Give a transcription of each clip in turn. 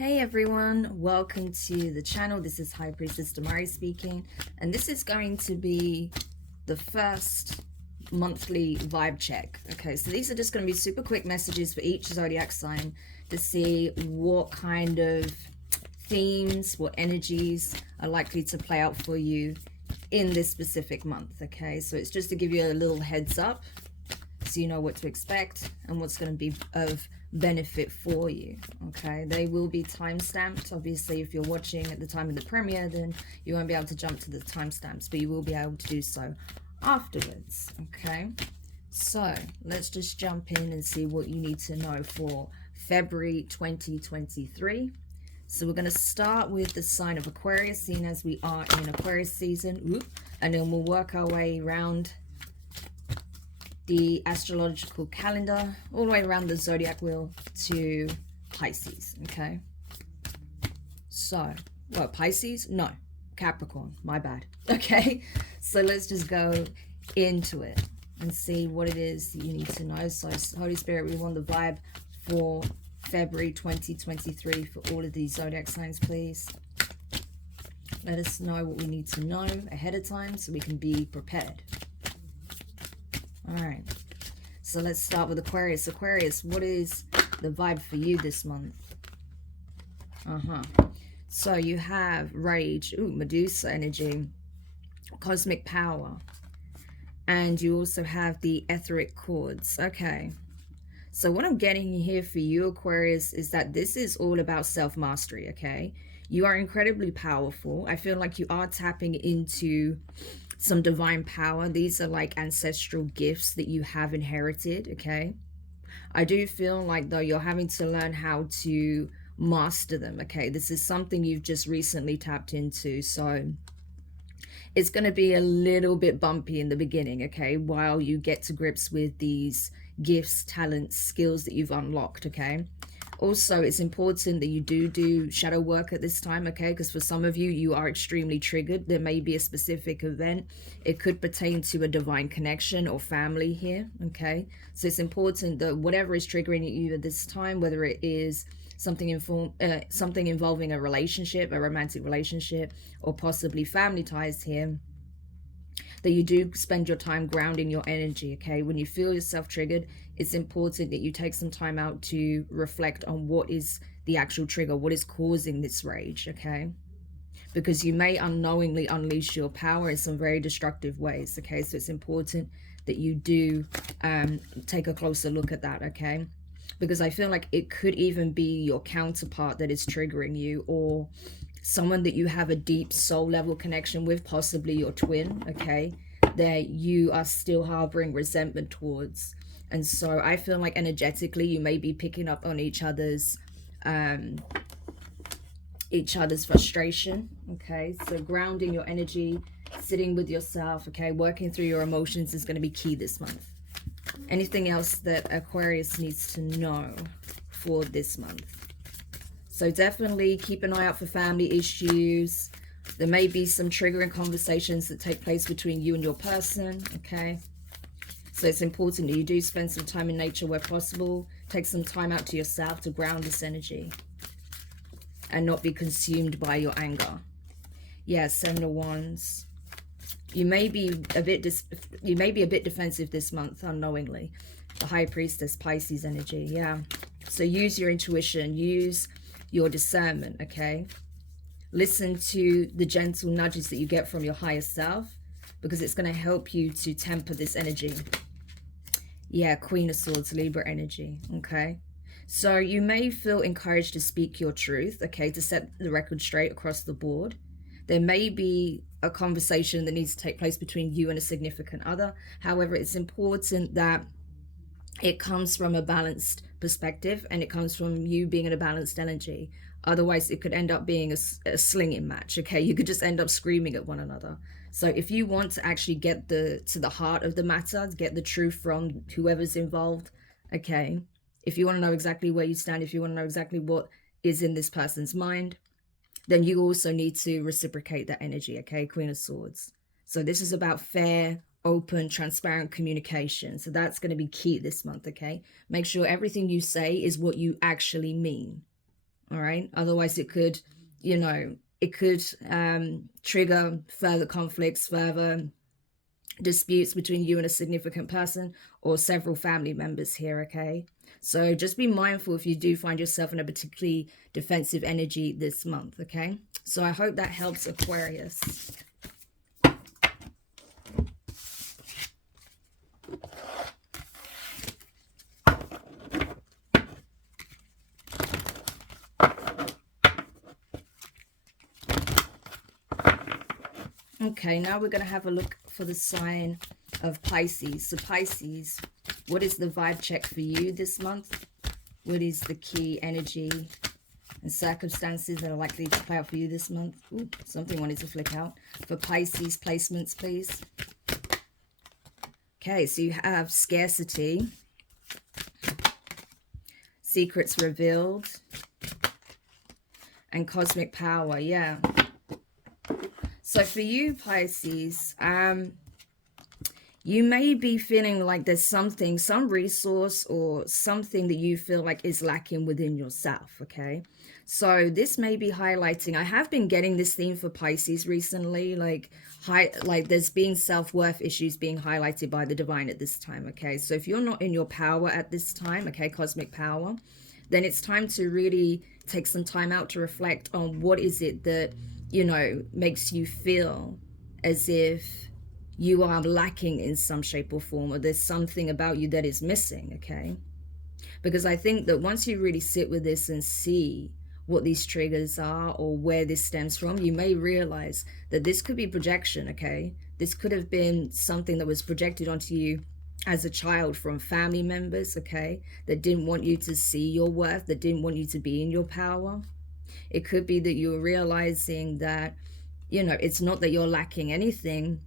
Hey everyone, welcome to the channel. This is High Priestess Demari speaking, and this is going to be the first monthly vibe check. Okay, so these are just going to be super quick messages for each zodiac sign to see what kind of themes, what energies are likely to play out for you in this specific month. Okay, so it's just to give you a little heads up so you know what to expect and what's going to be of benefit for you. Okay, they will be time stamped. Obviously, if you're watching at the time of the premiere, then you won't be able to jump to the timestamps, but you will be able to do so afterwards. Okay, so let's just jump in and see what you need to know for February 2023. So we're going to start with the sign of Aquarius, seeing as we are in Aquarius season. And then we'll work our way around the astrological calendar, all the way around the zodiac wheel to Pisces. Okay, so what, Pisces? No, Capricorn, my bad. Okay, so let's just go into it and see what it is that you need to know. So Holy Spirit, we want the vibe for February 2023 for all of these zodiac signs, please. Let us know what we need to know ahead of time so we can be prepared. All right, so let's start with Aquarius. Aquarius, what is the vibe for you this month? So you have rage, Medusa energy, cosmic power, and you also have the etheric chords. Okay, so what I'm getting here for you, Aquarius, is that this is all about self-mastery. Okay, you are incredibly powerful. I feel like you are tapping into some divine power. These are like ancestral gifts that you have inherited. Okay, I do feel like though you're having to learn how to master them. Okay, this is something you've just recently tapped into, so it's going to be a little bit bumpy in the beginning, okay, while you get to grips with these gifts, talents, skills that you've unlocked. Okay, also it's important that you do shadow work at this time, okay, because for some of you, you are extremely triggered. There may be a specific event. It could pertain to a divine connection or family here. Okay, so it's important that whatever is triggering you at this time, whether it is something involving a relationship, a romantic relationship, or possibly family ties here, that you do spend your time grounding your energy. Okay, when you feel yourself triggered, it's important that you take some time out to reflect on what is the actual trigger, what is causing this rage. Okay, because you may unknowingly unleash your power in some very destructive ways. Okay, so it's important that you do take a closer look at that. Okay, because I feel like it could even be your counterpart that is triggering you, or someone that you have a deep soul level connection with, possibly your twin, okay, that you are still harboring resentment towards. And so I feel like energetically you may be picking up on each other's frustration. Okay, so grounding your energy, sitting with yourself, okay, working through your emotions is going to be key this month. Anything else that Aquarius needs to know for this month? So definitely keep an eye out for family issues. There may be some triggering conversations that take place between you and your person. Okay, so it's important that you do spend some time in nature where possible. Take some time out to yourself to ground this energy and not be consumed by your anger. Yeah, 7 of Wands. You may be a bit defensive this month unknowingly. The High Priestess, Pisces energy. Yeah, so use your intuition, use your discernment. Okay, listen to the gentle nudges that you get from your higher self, because it's going to help you to temper this energy. Yeah, Queen of Swords, Libra energy. Okay, so you may feel encouraged to speak your truth, okay, to set the record straight across the board. There may be a conversation that needs to take place between you and a significant other. However, it's important that it comes from a balanced perspective and it comes from you being in a balanced energy. Otherwise, it could end up being a slinging match. Okay, you could just end up screaming at one another. So if you want to actually get to the heart of the matter, to get the truth from whoever's involved, okay, if you want to know exactly where you stand, if you want to know exactly what is in this person's mind, then you also need to reciprocate that energy. Okay, Queen of Swords. So this is about fair, open, transparent communication. So that's going to be key this month. Okay, make sure everything you say is what you actually mean. all right? Otherwise it could, you know, it could trigger further conflicts, further disputes between you and a significant person or several family members here, okay? So just be mindful if you do find yourself in a particularly defensive energy this month, okay? So I hope that helps, Aquarius. Okay, now we're going to have a look for the sign of Pisces. So Pisces, what is the vibe check for you this month? What is the key energy and circumstances that are likely to play out for you this month? Ooh, something wanted to flick out. For Pisces placements, please. Okay, so you have scarcity, secrets revealed, and cosmic power. Yeah. So for you, Pisces, you may be feeling like there's something, some resource or something that you feel like is lacking within yourself, okay? So this may be highlighting, I have been getting this theme for Pisces recently, like there's been self-worth issues being highlighted by the divine at this time, okay? So if you're not in your power at this time, okay, cosmic power, then it's time to really take some time out to reflect on what is it that, you know, makes you feel as if you are lacking in some shape or form, or there's something about you that is missing, okay? Because I think that once you really sit with this and see what these triggers are or where this stems from, you may realize that this could be projection, okay? This could have been something that was projected onto you as a child from family members, okay, that didn't want you to see your worth, that didn't want you to be in your power. It could be that you're realizing that, you know, it's not that you're lacking anything,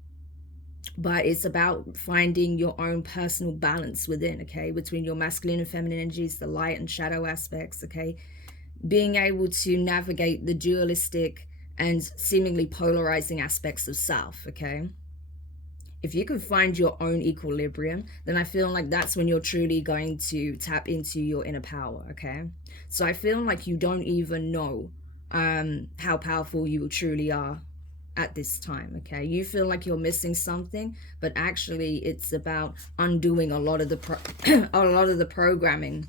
but it's about finding your own personal balance within, okay, between your masculine and feminine energies, the light and shadow aspects, okay, being able to navigate the dualistic and seemingly polarizing aspects of self, okay? If you can find your own equilibrium, then I feel like that's when you're truly going to tap into your inner power, okay? So I feel like you don't even know how powerful you truly are at this time, okay? You feel like you're missing something, but actually it's about undoing a lot of the programming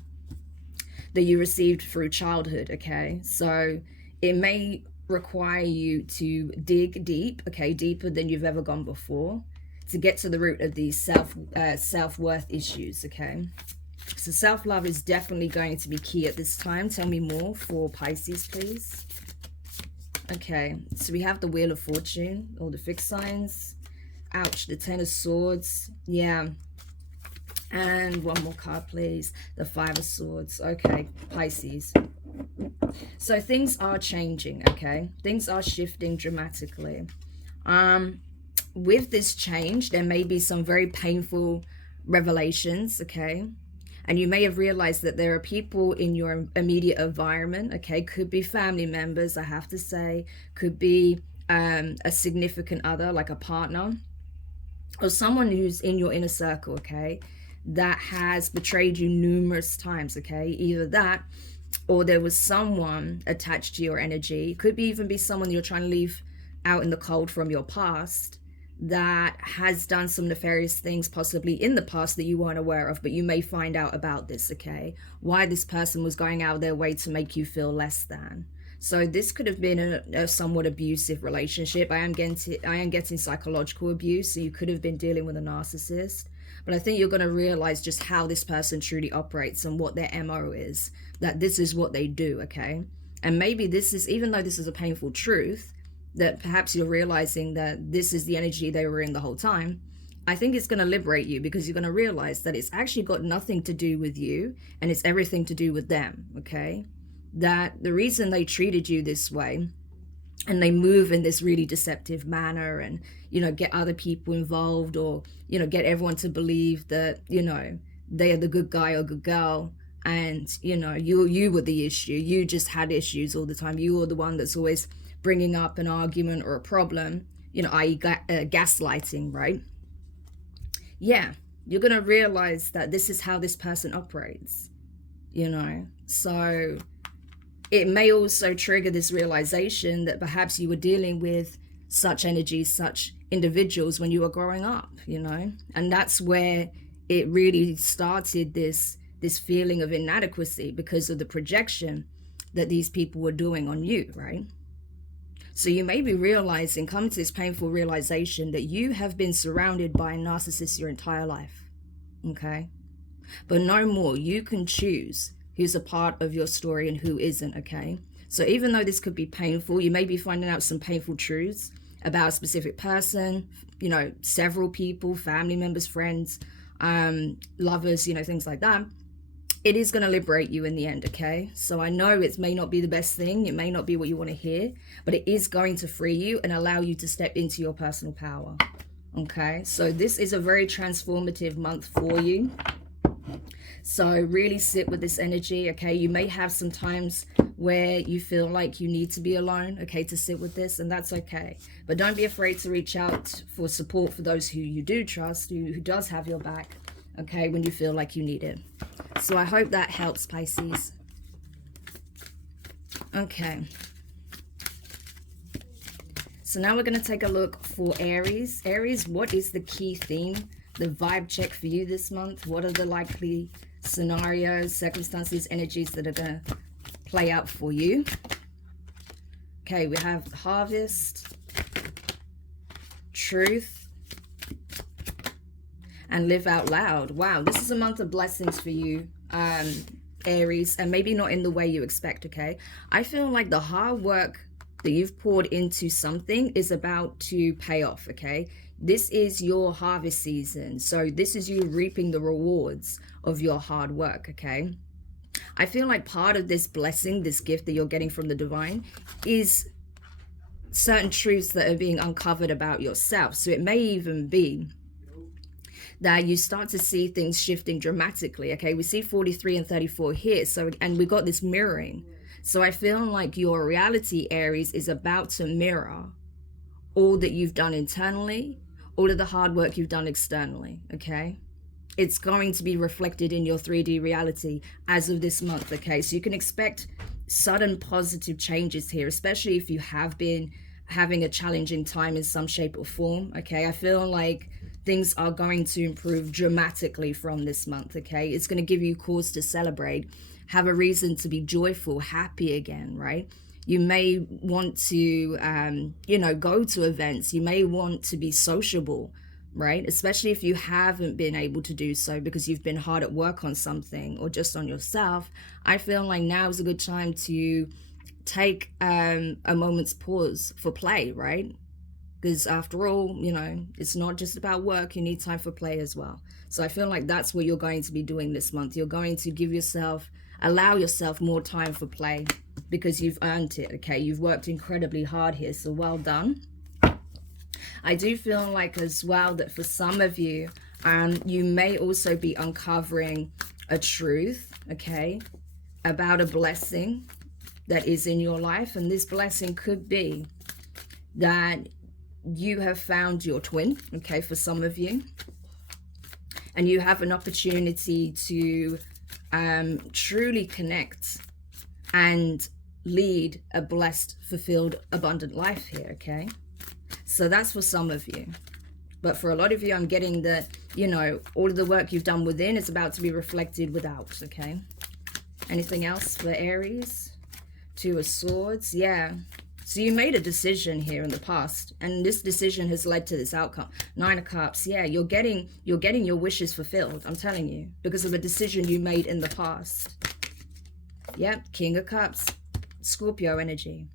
that you received through childhood, okay? So it may require you to dig deep, okay, deeper than you've ever gone before, to get to the root of these self-worth issues, okay? So self-love is definitely going to be key at this time. Tell me more for Pisces, please. Okay, so we have the Wheel of Fortune, all the fixed signs. Ouch, the Ten of Swords. Yeah. And one more card, please. The Five of Swords. Okay, Pisces. So things are changing, okay? Things are shifting dramatically. With this change, there may be some very painful revelations, okay? And you may have realized that there are people in your immediate environment, okay? Could be family members, I have to say. Could be a significant other, like a partner. Or someone who's in your inner circle, okay? That has betrayed you numerous times, okay? Either that, or there was someone attached to your energy. Could be even be someone you're trying to leave out in the cold from your past, that has done some nefarious things possibly in the past that you weren't aware of, but you may find out about this, okay? Why this person was going out of their way to make you feel less than. So this could have been a somewhat abusive relationship. I am getting psychological abuse, so you could have been dealing with a narcissist. But I think you're going to realize just how this person truly operates and what their MO is, that this is what they do, okay? And maybe this is, even though this is a painful truth, that perhaps you're realizing that this is the energy they were in the whole time, I think it's going to liberate you, because you're going to realize that it's actually got nothing to do with you and it's everything to do with them, okay? That the reason they treated you this way and they move in this really deceptive manner and, you know, get other people involved, or, you know, get everyone to believe that, you know, they are the good guy or good girl, and, you know, you were the issue. You just had issues all the time. You were the one that's always bringing up an argument or a problem, you know, i.e. gaslighting, right? Yeah, you're going to realize that this is how this person operates, you know? So it may also trigger this realization that perhaps you were dealing with such energies, such individuals when you were growing up, you know, and that's where it really started this feeling of inadequacy because of the projection that these people were doing on you, right? So you may be realizing, come to this painful realization that you have been surrounded by narcissists your entire life, okay? But no more. You can choose who's a part of your story and who isn't, okay? So even though this could be painful, you may be finding out some painful truths about a specific person, you know, several people, family members, friends, lovers, you know, things like that. It is going to liberate you in the end, okay? So I know it may not be the best thing. It may not be what you want to hear, but it is going to free you and allow you to step into your personal power, okay? So this is a very transformative month for you. So really sit with this energy, okay? You may have some times where you feel like you need to be alone, okay, to sit with this, and that's okay. But don't be afraid to reach out for support for those who you do trust, who does have your back, okay, when you feel like you need it. So I hope that helps, Pisces. Okay. So now we're going to take a look for Aries. Aries, what is the key theme, the vibe check for you this month? What are the likely scenarios, circumstances, energies that are going to play out for you? Okay, we have harvest, truth, and live out loud. Wow, this is a month of blessings for you, Aries, and maybe not in the way you expect, okay? I feel like the hard work that you've poured into something is about to pay off, okay? This is your harvest season. So this is you reaping the rewards of your hard work, okay? I feel like part of this blessing, this gift that you're getting from the divine, is certain truths that are being uncovered about yourself. So it may even be that you start to see things shifting dramatically, okay? We see 43 and 34 here, so, and we got this mirroring. So I feel like your reality, Aries, is about to mirror all that you've done internally, all of the hard work you've done externally, okay? It's going to be reflected in your 3D reality as of this month, okay? So you can expect sudden positive changes here, especially if you have been having a challenging time in some shape or form, okay? I feel like things are going to improve dramatically from this month, okay? It's going to give you cause to celebrate, have a reason to be joyful, happy again, right? You may want to, you know, go to events. You may want to be sociable, right? Especially if you haven't been able to do so because you've been hard at work on something or just on yourself. I feel like now is a good time to take a moment's pause for play, right? Because after all, you know, it's not just about work. You need time for play as well. So I feel like that's what you're going to be doing this month. You're going to give yourself, allow yourself more time for play because you've earned it, okay? You've worked incredibly hard here, so well done. I do feel like as well that for some of you, you may also be uncovering a truth, okay, about a blessing that is in your life. And this blessing could be that you have found your twin, okay, for some of you. And you have an opportunity to truly connect and lead a blessed, fulfilled, abundant life here, okay? So that's for some of you. But for a lot of you, I'm getting that, you know, all of the work you've done within is about to be reflected without, okay? Anything else for Aries? Two of Swords, yeah. So you made a decision here in the past, and this decision has led to this outcome. Nine of Cups, yeah, you're getting your wishes fulfilled, I'm telling you, because of a decision you made in the past. Yep, King of Cups, Scorpio energy.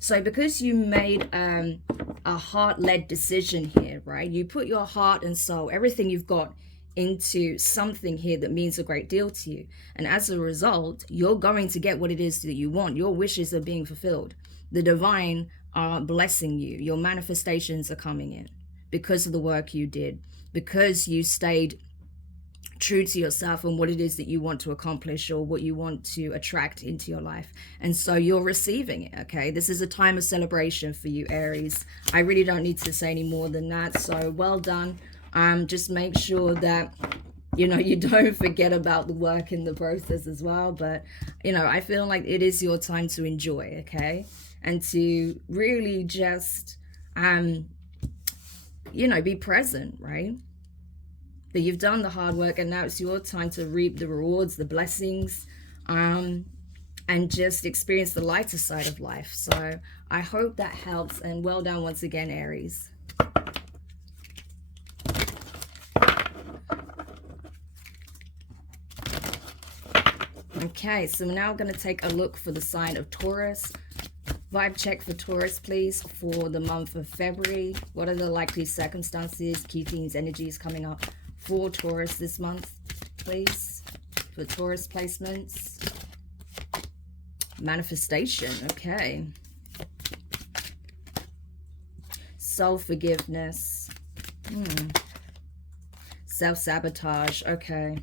So because you made a heart-led decision here, right? You put your heart and soul, everything you've got, into something here that means a great deal to you. And as a result, you're going to get what it is that you want. Your wishes are being fulfilled. The divine are blessing you. Your manifestations are coming in because of the work you did, because you stayed true to yourself and what it is that you want to accomplish or what you want to attract into your life. And so you're receiving it, okay? This is a time of celebration for you, Aries. I really don't need to say any more than that. So well done. Just make sure that you don't forget about the work in the process as well. But, I feel like it is your time to enjoy, okay? And to really just, be present, right? But you've done the hard work, and now it's your time to reap the rewards, the blessings, and just experience the lighter side of life. So I hope that helps, and well done once again, Aries. Okay, so we're now going to take a look for the sign of Taurus. Vibe check for Taurus, please, for the month of February. What are the likely circumstances, key themes, energies coming up for Taurus this month, please? For Taurus placements. Manifestation, okay. Self-forgiveness. Self-sabotage, okay.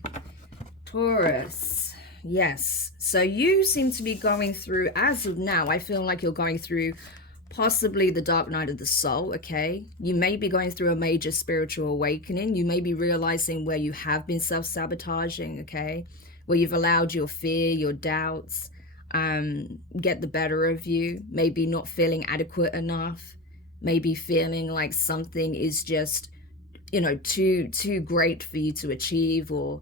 Taurus, yes. So you seem to be going through, as of now, I feel like you're going through possibly the dark night of the soul, okay? You may be going through a major spiritual awakening. You may be realizing where you have been self-sabotaging, okay? Where you've allowed your fear, your doubts, get the better of you. Maybe not feeling adequate enough. Maybe feeling like something is just, too great for you to achieve, or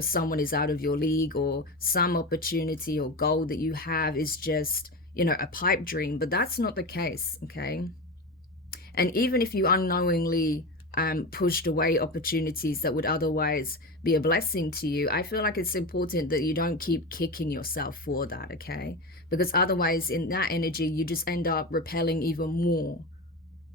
someone is out of your league, or some opportunity or goal that you have is just, a pipe dream. But that's not the case, okay? And even if you unknowingly pushed away opportunities that would otherwise be a blessing to you, I feel like it's important that you don't keep kicking yourself for that, okay? Because otherwise, in that energy, you just end up repelling even more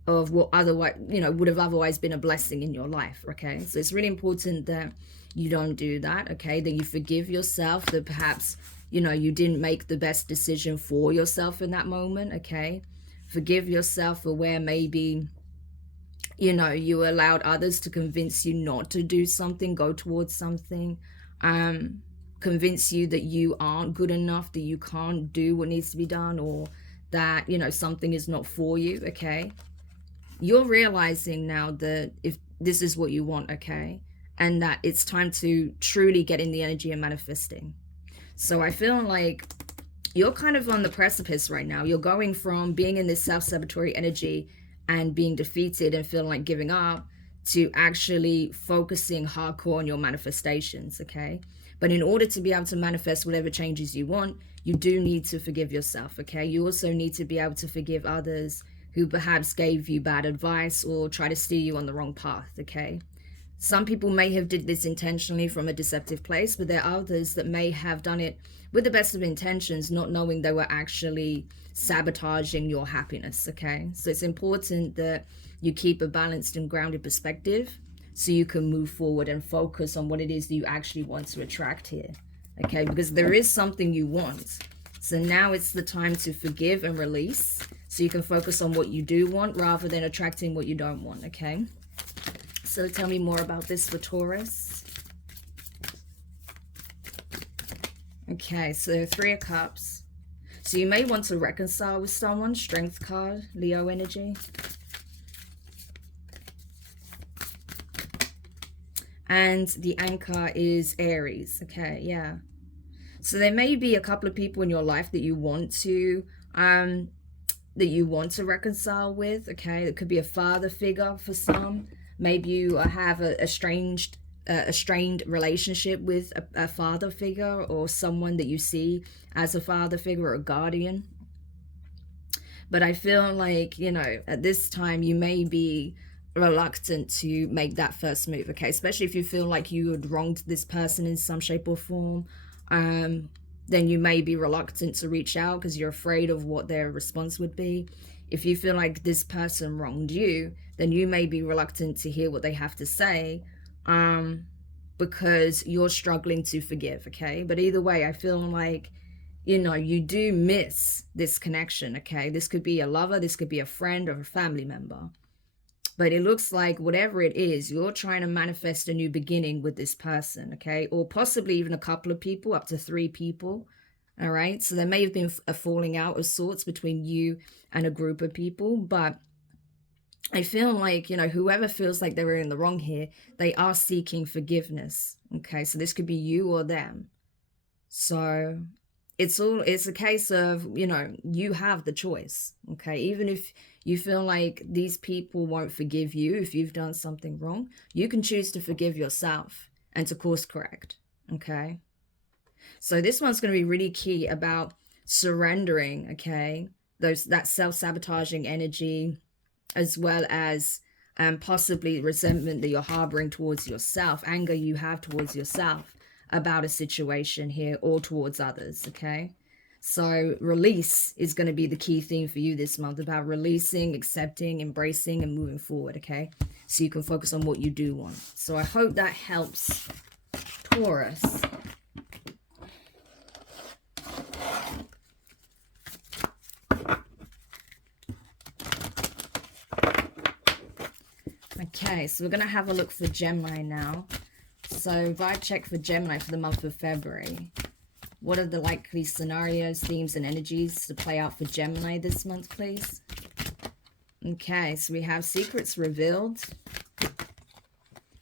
of what otherwise, would have otherwise been a blessing in your life, okay? So it's really important that you don't do that, okay? That you forgive yourself, that perhaps, you didn't make the best decision for yourself in that moment, okay? Forgive yourself for where maybe, you allowed others to convince you not to do something, go towards something, convince you that you aren't good enough, that you can't do what needs to be done, or that, something is not for you, okay? You're realizing now that if this is what you want, okay? And that it's time to truly get in the energy of manifesting. So I feel like you're kind of on the precipice right now. You're going from being in this self-sabotage energy and being defeated and feeling like giving up to actually focusing hardcore on your manifestations, okay? But in order to be able to manifest whatever changes you want, you do need to forgive yourself, okay? You also need to be able to forgive others who perhaps gave you bad advice or try to steer you on the wrong path, okay? Some people may have did this intentionally from a deceptive place, but there are others that may have done it with the best of intentions, not knowing they were actually sabotaging your happiness, okay? So it's important that you keep a balanced and grounded perspective so you can move forward and focus on what it is that you actually want to attract here, okay? Because there is something you want. So now it's the time to forgive and release so you can focus on what you do want rather than attracting what you don't want, okay? So tell me more about this for Taurus. Okay, so 3 of Cups. So you may want to reconcile with someone. Strength card, Leo energy. And the anchor is Aries. Okay, yeah. So there may be a couple of people in your life that you want to reconcile with. Okay, it could be a father figure for some. Maybe you have a strained relationship with a father figure, or someone that you see as a father figure or a guardian. But I feel like, at this time you may be reluctant to make that first move, okay? Especially if you feel like you had wronged this person in some shape or form. Then you may be reluctant to reach out because you're afraid of what their response would be. If you feel like this person wronged you, then you may be reluctant to hear what they have to say, because you're struggling to forgive, okay? But either way, I feel like, you do miss this connection, okay? This could be a lover, this could be a friend or a family member. But it looks like whatever it is, you're trying to manifest a new beginning with this person, okay? Or possibly even a couple of people, up to 3 people, all right? So there may have been a falling out of sorts between you and a group of people, but I feel like, you know, whoever feels like they were in the wrong here, they are seeking forgiveness. Okay, so this could be you or them. So it's a case of, you know, you have the choice. Okay, even if you feel like these people won't forgive you if you've done something wrong, you can choose to forgive yourself and to course correct. Okay, so this one's going to be really key about surrendering. Okay, that self-sabotaging energy, as well as possibly resentment that you're harboring towards yourself, anger you have towards yourself about a situation here, or towards others. Okay, so release is going to be the key theme for you this month, about releasing, accepting, embracing, and moving forward. Okay, so you can focus on what you do want. So I hope that helps, Taurus. Okay, so we're going to have a look for Gemini now. So vibe check for Gemini for the month of February. What are the likely scenarios, themes, and energies to play out for Gemini this month, please? Okay, so we have secrets revealed,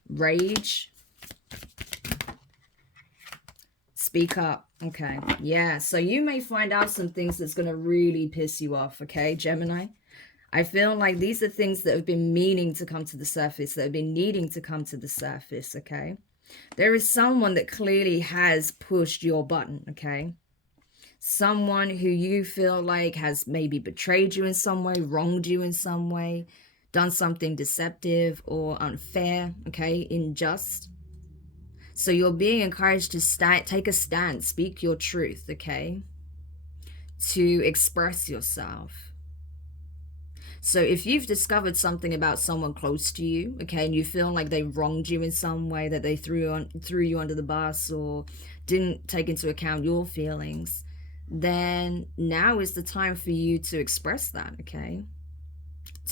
rage, speak up. Okay, yeah, so you may find out some things that's going to really piss you off, okay, Gemini? I feel like these are things that have been meaning to come to the surface, that have been needing to come to the surface, okay? There is someone that clearly has pushed your button, okay? Someone who you feel like has maybe betrayed you in some way, wronged you in some way, done something deceptive or unfair, okay, unjust. So you're being encouraged to take a stand, speak your truth, okay? To express yourself. So if you've discovered something about someone close to you, okay, and you feel like they wronged you in some way, that they threw you under the bus or didn't take into account your feelings, then now is the time for you to express that, okay?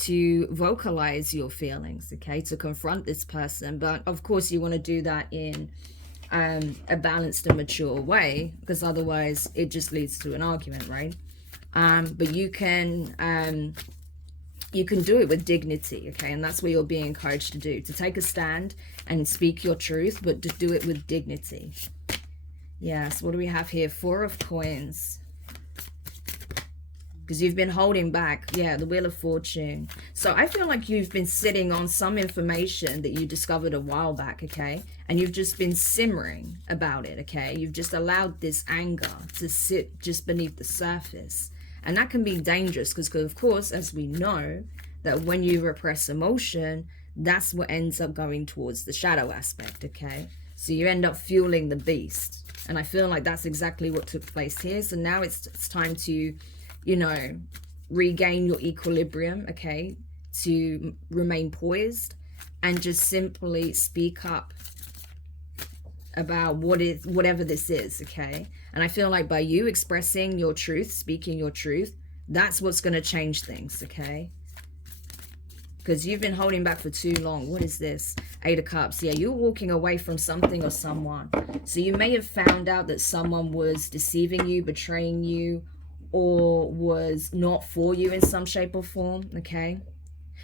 To vocalize your feelings, okay? To confront this person. But of course you want to do that in a balanced and mature way, because otherwise it just leads to an argument, right? But you can do it with dignity, okay? And that's what you're being encouraged to do, to take a stand and speak your truth, but to do it with dignity. Yes, what do we have here? Four of Coins. Because you've been holding back. Yeah, the Wheel of Fortune. So I feel like you've been sitting on some information that you discovered a while back, okay? And you've just been simmering about it, okay? You've just allowed this anger to sit just beneath the surface. And that can be dangerous because, of course, as we know, that when you repress emotion, that's what ends up going towards the shadow aspect, okay? So you end up fueling the beast. And I feel like that's exactly what took place here. So now it's time to, you know, regain your equilibrium, okay? To remain poised and just simply speak up about whatever this is, okay? And I feel like by you expressing your truth, speaking your truth, that's what's going to change things, okay? Because you've been holding back for too long. What is this? Eight of Cups. Yeah, you're walking away from something or someone. So you may have found out that someone was deceiving you, betraying you, or was not for you in some shape or form, okay?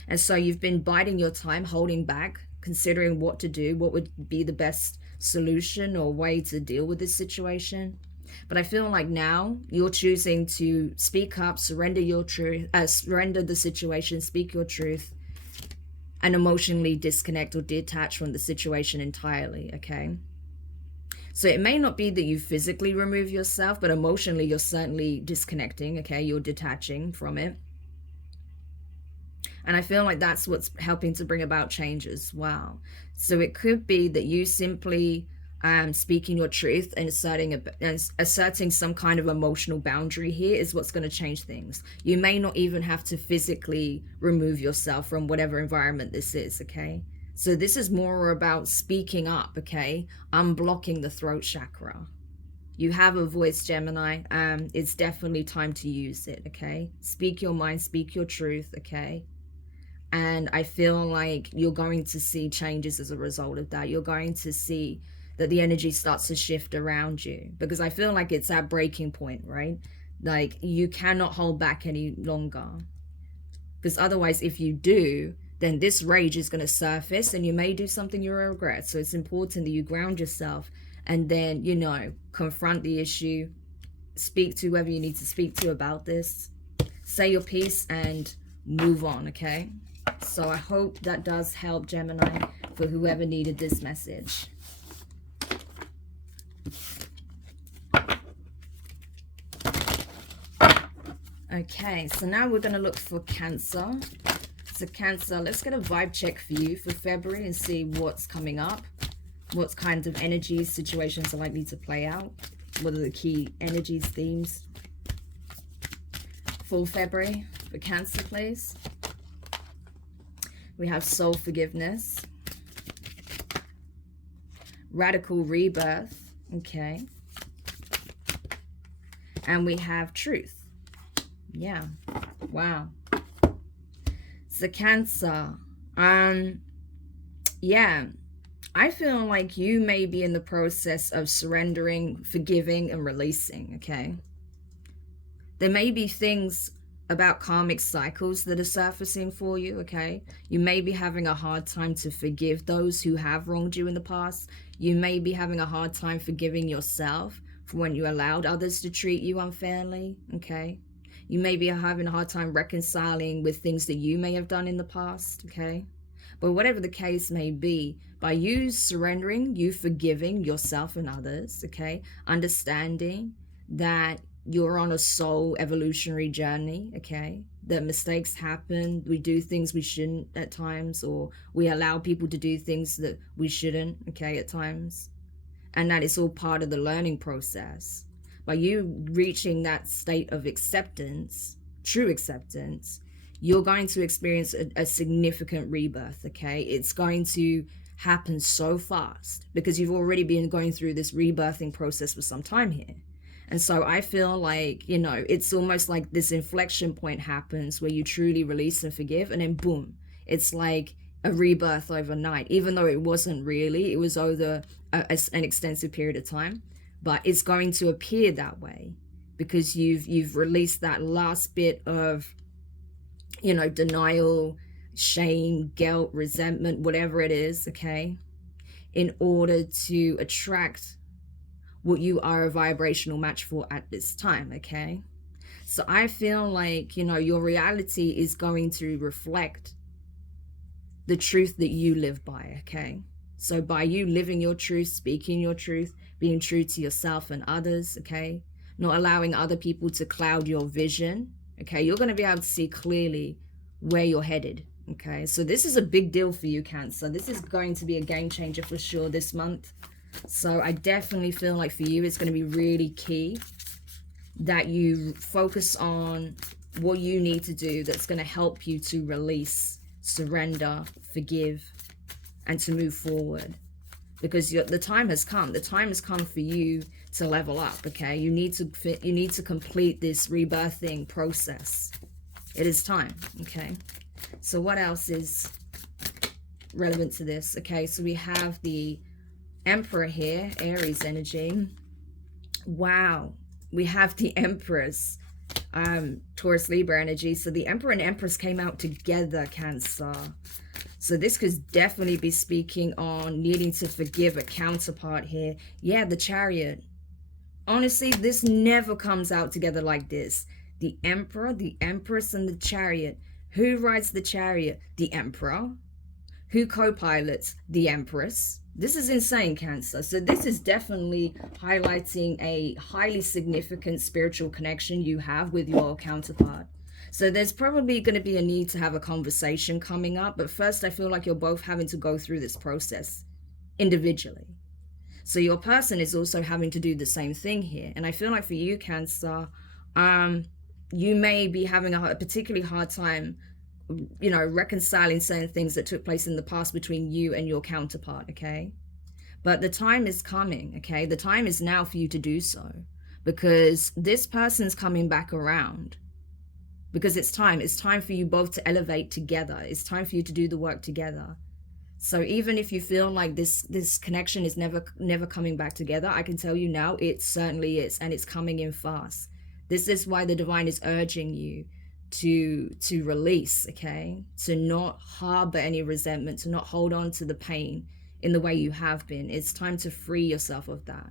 And so you've been biding your time, holding back, considering what to do, what would be the best solution or way to deal with this situation. But I feel like now you're choosing to speak up, surrender your truth, surrender the situation, speak your truth, and emotionally disconnect or detach from the situation entirely, okay? So it may not be that you physically remove yourself, but emotionally you're certainly disconnecting, okay? You're detaching from it. And I feel like that's what's helping to bring about change as well. So it could be that you simply speaking your truth and asserting some kind of emotional boundary here is what's going to change things. You may not even have to physically remove yourself from whatever environment this is, okay? So this is more about speaking up, okay? Unblocking the throat chakra. You have a voice, Gemini. It's definitely time to use it, okay? Speak your mind, speak your truth, okay? And I feel like you're going to see changes as a result of that. You're going to see that the energy starts to shift around you, because I feel like it's at breaking point, right? Like you cannot hold back any longer. Because otherwise, if you do, then this rage is going to surface and you may do something you regret. So it's important that you ground yourself and then, you know, confront the issue, speak to whoever you need to speak to about this, say your piece and move on, okay? So I hope that does help, Gemini, for whoever needed this message. Okay, so now we're going to look for Cancer. So Cancer, let's get a vibe check for you for February and see what's coming up. What kinds of energies, situations are likely to play out. What are the key energies, themes for February for Cancer, please? We have soul forgiveness. Radical rebirth. Okay. And we have truth. Yeah. Wow. So Cancer. Yeah. I feel like you may be in the process of surrendering, forgiving, and releasing, okay? There may be things about karmic cycles that are surfacing for you, okay? You may be having a hard time to forgive those who have wronged you in the past. You may be having a hard time forgiving yourself for when you allowed others to treat you unfairly, okay? You may be having a hard time reconciling with things that you may have done in the past, okay? But whatever the case may be, by you surrendering, you forgiving yourself and others, okay? Understanding that you're on a soul evolutionary journey, okay? That mistakes happen. We do things we shouldn't at times, or we allow people to do things that we shouldn't, okay, at times. And that is all part of the learning process. By you reaching that state of acceptance, true acceptance, you're going to experience a significant rebirth, okay? It's going to happen so fast because you've already been going through this rebirthing process for some time here. And so I feel like, you know, it's almost like this inflection point happens where you truly release and forgive, and then boom, it's like a rebirth overnight, even though it wasn't really, it was over an extensive period of time, but it's going to appear that way because you've released that last bit of, you know, denial, shame, guilt, resentment, whatever it is, okay, in order to attract what you are a vibrational match for at this time, okay? So I feel like, you know, your reality is going to reflect the truth that you live by, okay? So by you living your truth, speaking your truth, being true to yourself and others, okay? Not allowing other people to cloud your vision, okay? You're going to be able to see clearly where you're headed, okay? So this is a big deal for you, Cancer. This is going to be a game changer for sure this month. So I definitely feel like for you, it's going to be really key that you focus on what you need to do that's going to help you to release, surrender, forgive, and to move forward. Because the time has come. The time has come for you to level up, okay? You need to complete this rebirthing process. It is time, okay? So what else is relevant to this? Okay, so we have the Emperor here, Aries energy. Wow, we have the Empress, Taurus, Libra energy. So the Emperor and Empress came out together, Cancer. So this could definitely be speaking on needing to forgive a counterpart here. Yeah, the Chariot. Honestly, this never comes out together like this. The Emperor, the Empress, and the Chariot. Who rides the Chariot? The Emperor. Who co-pilots? The Empress. This is insane, Cancer. So this is definitely highlighting a highly significant spiritual connection you have with your counterpart. So there's probably going to be a need to have a conversation coming up. But first, I feel like you're both having to go through this process individually. So your person is also having to do the same thing here. And I feel like for you, Cancer, you may be having a particularly hard time, you know, reconciling certain things that took place in the past between you and your counterpart, okay? But the time is coming, okay? The time is now for you to do so, because this person's coming back around, because it's time for you both to elevate together. It's time for you to do the work together. So even if you feel like this connection is never coming back together, I can tell you now it certainly is, and it's coming in fast. This is why the divine is urging you to release, okay? To not harbor any resentment, to not hold on to the pain in the way you have been. It's time to free yourself of that,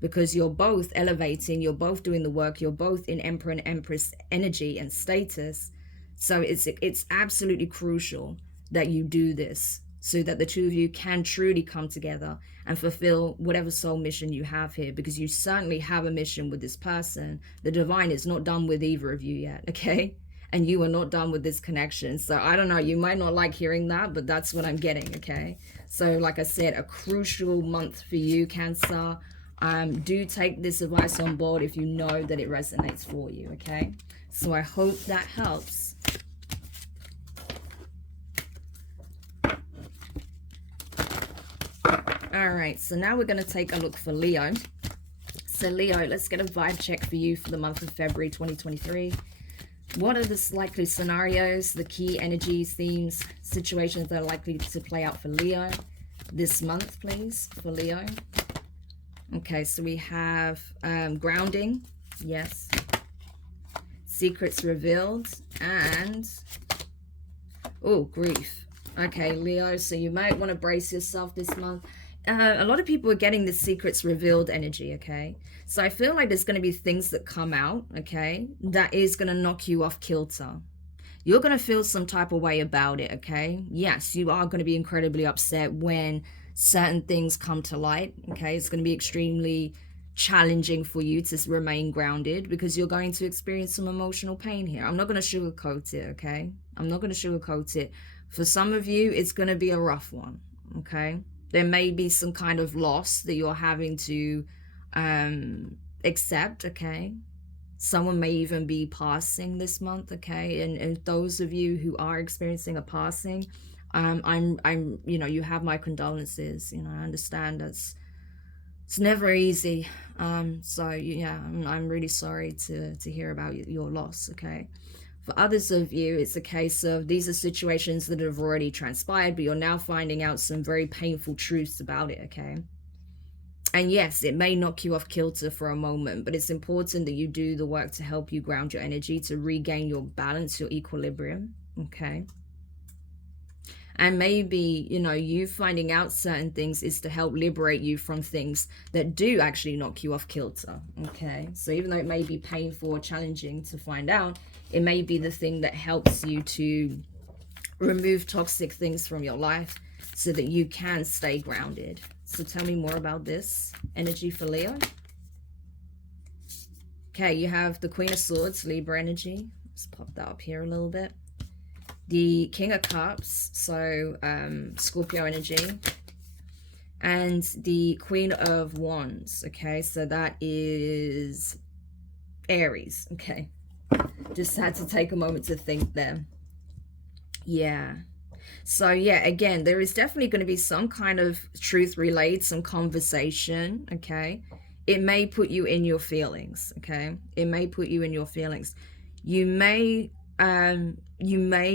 because you're both elevating, you're both doing the work, you're both in Emperor and Empress energy and status. So it's absolutely crucial that you do this, so that the two of you can truly come together and fulfill whatever soul mission you have here, because you certainly have a mission with this person. The divine is not done with either of you yet, okay? And you are not done with this connection. So I don't know, you might not like hearing that, but that's what I'm getting, okay? So like I said, a crucial month for you, Cancer. Do take this advice on board if you know that it resonates for you, okay? So I hope that helps. All right, so now we're going to take a look for Leo. So Leo, let's get a vibe check for you for the month of February 2023. What are the likely scenarios, the key energies, themes, situations that are likely to play out for Leo this month, please, for Leo? Okay, so we have grounding, yes. Secrets revealed, and oh, grief. Okay, Leo, so you might want to brace yourself this month. A lot of people are getting the secrets revealed energy, okay? So I feel like there's going to be things that come out, okay, that is going to knock you off kilter. You're going to feel some type of way about it, okay? Yes, you are going to be incredibly upset when certain things come to light, okay? It's going to be extremely challenging for you to remain grounded, because you're going to experience some emotional pain here. I'm not going to sugarcoat it, okay? I'm not going to sugarcoat it. For some of you, it's going to be a rough one, okay? There may be some kind of loss that you're having to accept, okay? Someone may even be passing this month, okay? And those of you who are experiencing a passing, I'm you know, you have my condolences. You know, I understand it's never easy. So yeah, I'm really sorry to hear about your loss, okay? For others of you, it's a case of these are situations that have already transpired, but you're now finding out some very painful truths about it, okay? And yes, it may knock you off kilter for a moment, but it's important that you do the work to help you ground your energy, to regain your balance, your equilibrium, okay? And maybe, you know, you finding out certain things is to help liberate you from things that do actually knock you off kilter, okay? So even though it may be painful or challenging to find out, it may be the thing that helps you to remove toxic things from your life so that you can stay grounded. So tell me more about this energy for Leo. Okay, you have the Queen of Swords, Libra energy. Let's pop that up here a little bit. The King of Cups, so Scorpio energy. And the Queen of Wands, okay? So that is Aries, okay? Just had to take a moment to think there. Yeah. So yeah, again, there is definitely going to be some kind of truth relayed, some conversation, okay? It may put you in your feelings, okay? It may put you in your feelings. You may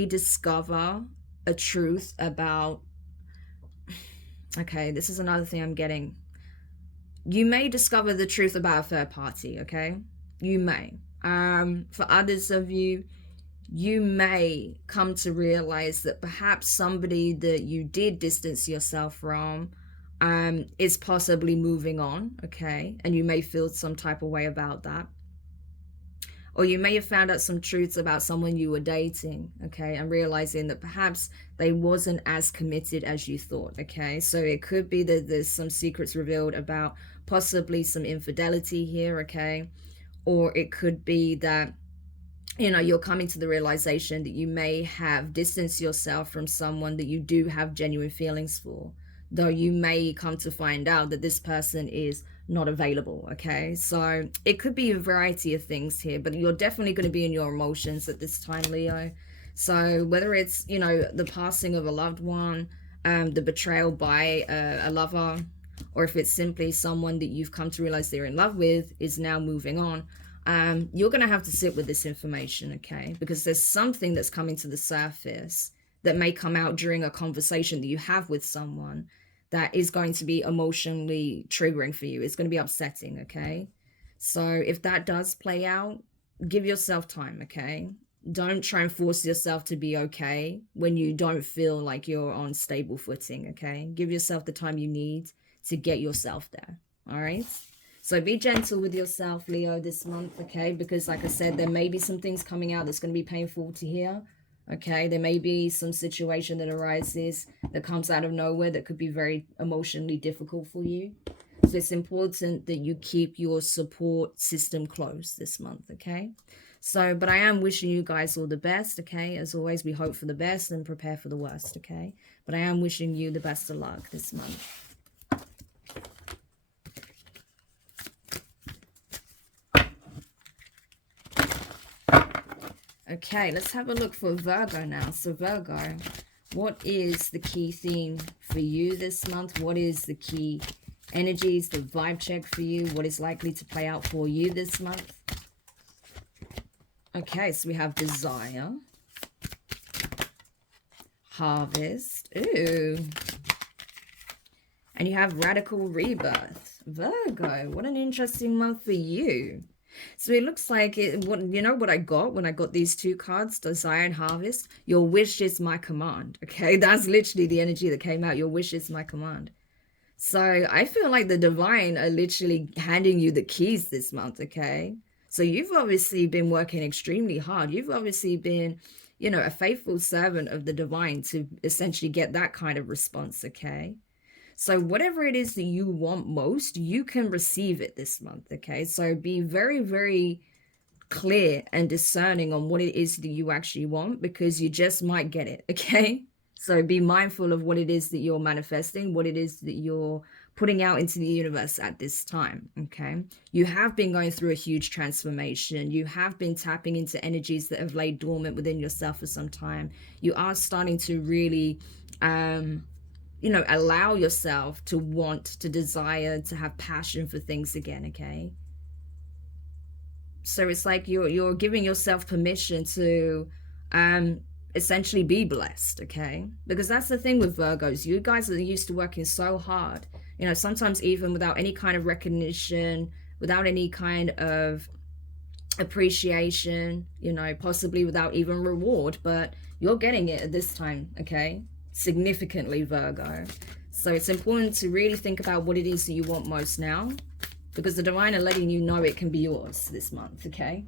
discover a truth about, okay, this is another thing I'm getting. You may discover the truth about a third party, okay? You may. For others of you, you may come to realize that perhaps somebody that you did distance yourself from is possibly moving on, okay? And you may feel some type of way about that. Or you may have found out some truths about someone you were dating, okay? And realizing that perhaps they wasn't as committed as you thought, okay? So it could be that there's some secrets revealed about possibly some infidelity here, okay? Or it could be that, you know, you're coming to the realization that you may have distanced yourself from someone that you do have genuine feelings for, though you may come to find out that this person is not available, okay? So it could be a variety of things here, but you're definitely going to be in your emotions at this time, Leo. So whether it's, you know, the passing of a loved one, the betrayal by a lover, or if it's simply someone that you've come to realize they're in love with is now moving on, you're going to have to sit with this information, okay? Because there's something that's coming to the surface that may come out during a conversation that you have with someone that is going to be emotionally triggering for you. It's going to be upsetting, okay? So if that does play out, give yourself time, okay? Don't try and force yourself to be okay when you don't feel like you're on stable footing, okay? Give yourself the time you need to get yourself there, all right? So be gentle with yourself, Leo, this month, okay? Because like I said, there may be some things coming out that's going to be painful to hear, okay? There may be some situation that arises that comes out of nowhere that could be very emotionally difficult for you. So it's important that you keep your support system close this month, okay? So, but I am wishing you guys all the best, okay? As always, we hope for the best and prepare for the worst, okay? But I am wishing you the best of luck this month. Okay, let's have a look for Virgo now. So Virgo, what is the key theme for you this month? What is the key energies, the vibe check for you? What is likely to play out for you this month? Okay, so we have desire, harvest, ooh, and you have radical rebirth. Virgo, what an interesting month for you. So it looks like, you know what I got when I got these two cards, desire and harvest? Your wish is my command, okay? That's literally the energy that came out. Your wish is my command. So I feel like the divine are literally handing you the keys this month, okay? So you've obviously been working extremely hard. You've obviously been, you know, a faithful servant of the divine to essentially get that kind of response, okay? So whatever it is that you want most, you can receive it this month, okay? So be very, very clear and discerning on what it is that you actually want, because you just might get it, okay? So be mindful of what it is that you're manifesting, what it is that you're putting out into the universe at this time, okay? You have been going through a huge transformation. You have been tapping into energies that have laid dormant within yourself for some time. You are starting to really, you know, allow yourself to want, to desire, to have passion for things again, okay? So it's like you're giving yourself permission to essentially be blessed, okay? Because that's the thing with Virgos. You guys are used to working so hard, you know, sometimes even without any kind of recognition, without any kind of appreciation, you know, possibly without even reward, but you're getting it at this time, okay? Significantly, Virgo. So it's important to really think about what it is that you want most now, because the divine are letting you know it can be yours this month, okay?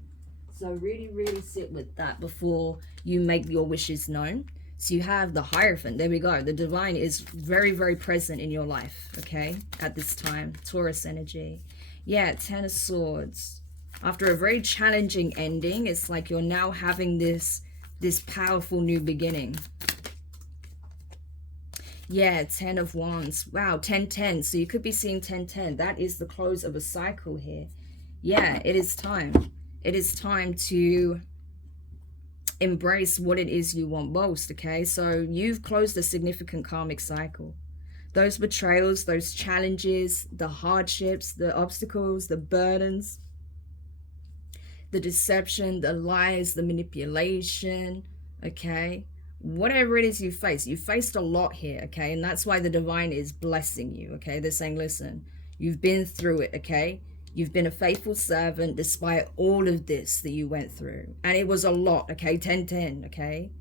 So really, really sit with that before you make your wishes known. So you have the Hierophant. There we go. The divine is very, very present in your life, okay, at this time. Taurus energy. Yeah, Ten of Swords. After a very challenging ending, it's like you're now having this powerful new beginning. Yeah, 10 of Wands. Wow, 10-10. So you could be seeing 10-10. That is the close of a cycle here. Yeah, it is time. It is time to embrace what it is you want most, okay? So you've closed a significant karmic cycle. Those betrayals, those challenges, the hardships, the obstacles, the burdens, the deception, the lies, the manipulation, okay? Whatever it is you faced a lot here, okay? And that's why the divine is blessing you, okay? They're saying, listen, you've been through it, okay? You've been a faithful servant despite all of this that you went through. And it was a lot, okay? 10-10, okay?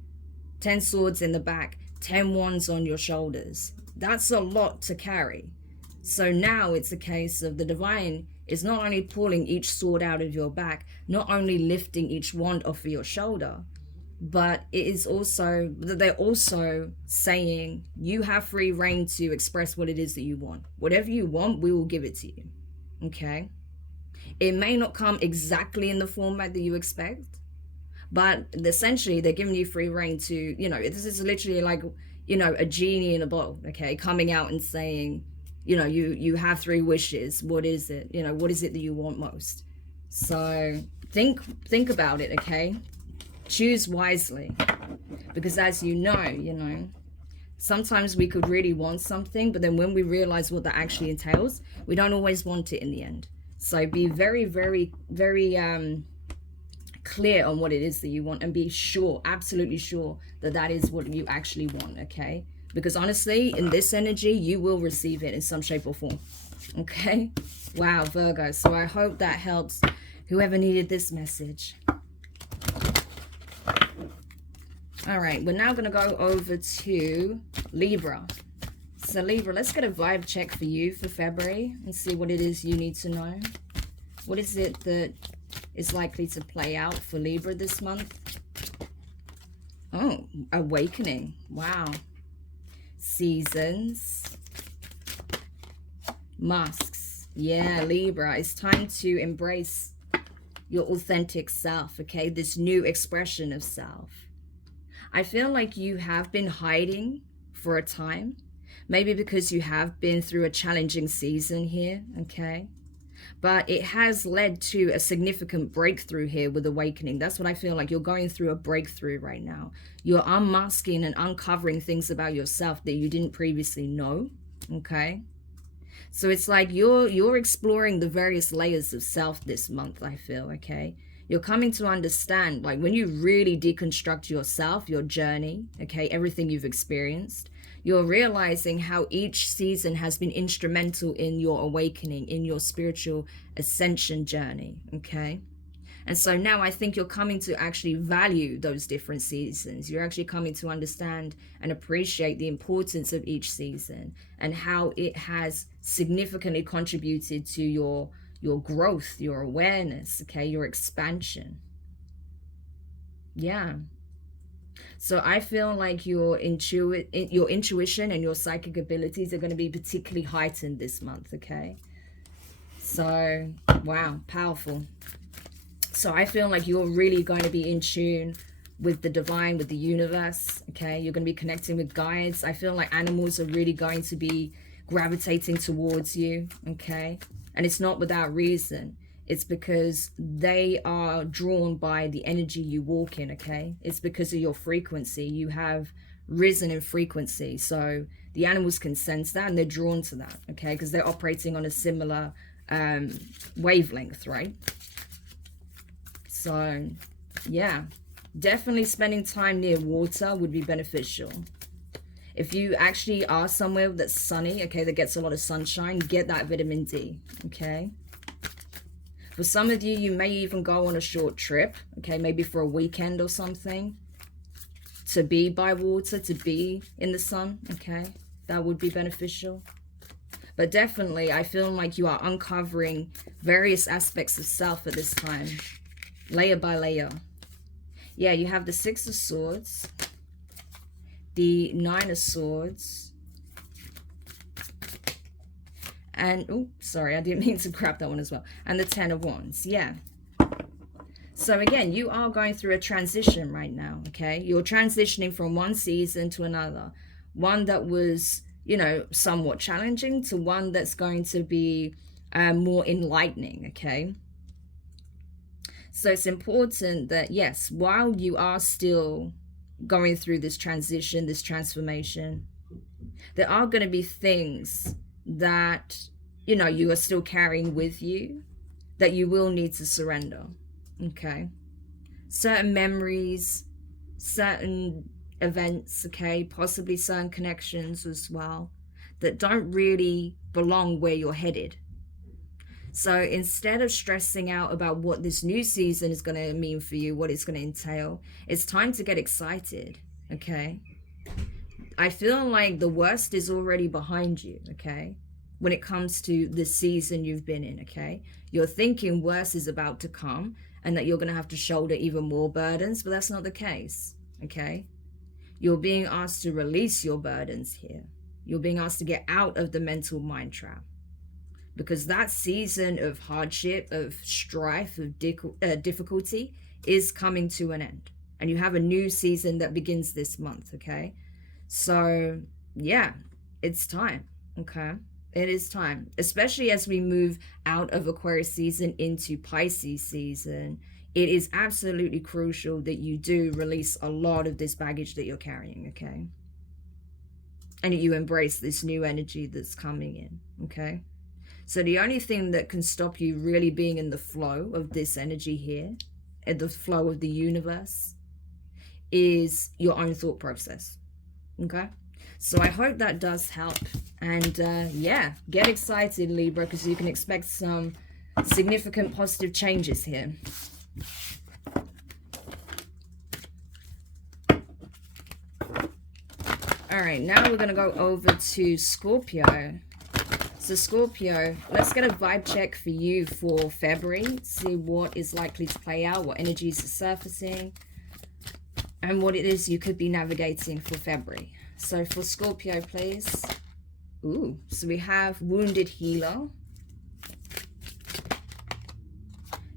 10 swords in the back, 10 wands on your shoulders. That's a lot to carry. So now it's a case of the divine is not only pulling each sword out of your back, not only lifting each wand off of your shoulder, but it is also that they're also saying you have free reign to express what it is that you want. Whatever you want, we will give it to you, okay? It may not come exactly in the format that you expect, but essentially they're giving you free reign to, you know, this is literally like, you know, a genie in a bottle, okay, coming out and saying, you know, you have 3 wishes. What is it? You know, what is it that you want most? So think about it, okay? Choose wisely, because as you know, sometimes we could really want something, but then when we realize what that actually entails, we don't always want it in the end. So be very, very, very clear on what it is that you want, and be sure, absolutely sure, that that is what you actually want, okay? Because honestly, in this energy, you will receive it in some shape or form, okay? Wow, Virgo. So I hope that helps whoever needed this message. All right, we're now going to go over to Libra. So Libra, let's get a vibe check for you for February and see what it is you need to know. What is it that is likely to play out for Libra this month? Oh, awakening. Wow. Seasons. Masks. Yeah, Libra, it's time to embrace your authentic self, okay? This new expression of self. I feel like you have been hiding for a time. Maybe because you have been through a challenging season here, okay? But it has led to a significant breakthrough here with awakening. That's what I feel like. You're going through a breakthrough right now. You're unmasking and uncovering things about yourself that you didn't previously know, okay? So it's like you're exploring the various layers of self this month, I feel, okay? You're coming to understand, like when you really deconstruct yourself, your journey, okay, everything you've experienced, you're realizing how each season has been instrumental in your awakening, in your spiritual ascension journey, okay? And so now I think you're coming to actually value those different seasons. You're actually coming to understand and appreciate the importance of each season and how it has significantly contributed to your growth, your awareness, okay, your expansion. Yeah. So I feel like your intuition and your psychic abilities are going to be particularly heightened this month, okay? So, wow, powerful. So I feel like you're really going to be in tune with the divine, with the universe, okay? You're going to be connecting with guides. I feel like animals are really going to be gravitating towards you, okay? And it's not without reason. It's because they are drawn by the energy you walk in, okay? It's because of your frequency. You have risen in frequency. So the animals can sense that and they're drawn to that, okay? Because they're operating on a similar wavelength, right? So, yeah. Definitely spending time near water would be beneficial. If you actually are somewhere that's sunny, okay, that gets a lot of sunshine, get that vitamin D, okay? For some of you, you may even go on a short trip, okay, maybe for a weekend or something, to be by water, to be in the sun, okay? That would be beneficial. But definitely, I feel like you are uncovering various aspects of self at this time, layer by layer. Yeah, you have the Six of Swords, the Nine of Swords, and, oh, sorry, I didn't mean to grab that one as well. And the Ten of Wands, yeah. So again, you are going through a transition right now, okay? You're transitioning from one season to another. One that was, you know, somewhat challenging to one that's going to be more enlightening, okay? So it's important that, yes, while you are still going through this transition, this transformation, there are going to be things that, you know, you are still carrying with you that you will need to surrender, okay? Certain memories, certain events, okay, possibly certain connections as well, that don't really belong where you're headed. So instead of stressing out about what this new season is going to mean for you, what it's going to entail, it's time to get excited, okay? I feel like the worst is already behind you, okay? When it comes to the season you've been in, okay? You're thinking worse is about to come and that you're going to have to shoulder even more burdens, but that's not the case, okay? You're being asked to release your burdens here. You're being asked to get out of the mental mind trap. Because that season of hardship, of strife, of difficulty is coming to an end. And you have a new season that begins this month, okay? So, yeah, it's time, okay? It is time. Especially as we move out of Aquarius season into Pisces season, it is absolutely crucial that you do release a lot of this baggage that you're carrying, okay? And you embrace this new energy that's coming in, okay? So the only thing that can stop you really being in the flow of this energy here, and the flow of the universe, is your own thought process, okay? So I hope that does help. And yeah, get excited, Libra, because you can expect some significant positive changes here. All right, now we're going to go over to Scorpio. So Scorpio, let's get a vibe check for you for February. See what is likely to play out, what energies are surfacing, and what it is you could be navigating for February. So for Scorpio, please. Ooh, so we have Wounded Healer.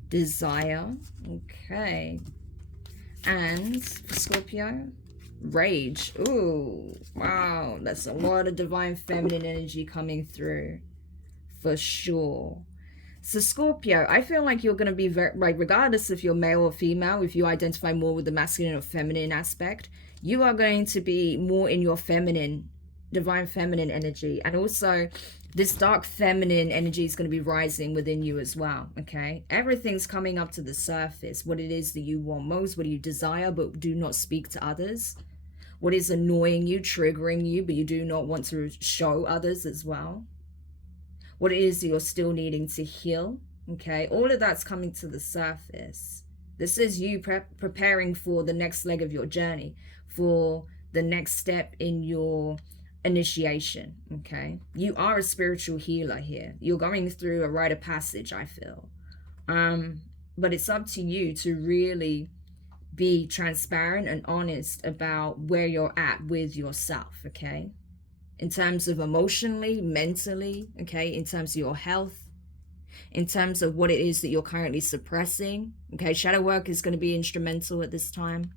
Desire. Okay. And for Scorpio, Rage. Ooh, wow, that's a lot of divine feminine energy coming through for sure. So Scorpio, I feel like you're going to be very, like, regardless if you're male or female, if you identify more with the masculine or feminine aspect, you are going to be more in your feminine, divine feminine energy. And also this dark feminine energy is going to be rising within you as well. Okay, everything's coming up to the surface, what it is that you want most, what you desire but do not speak to others, what is annoying you, triggering you, but you do not want to show others as well. What it is that you're still needing to heal. Okay, all of that's coming to the surface. This is you preparing for the next leg of your journey, for the next step in your initiation. Okay, you are a spiritual healer here. You're going through a rite of passage, I feel. But it's up to you to really be transparent and honest about where you're at with yourself, okay? In terms of emotionally, mentally, okay? In terms of your health, in terms of what it is that you're currently suppressing, okay? Shadow work is going to be instrumental at this time,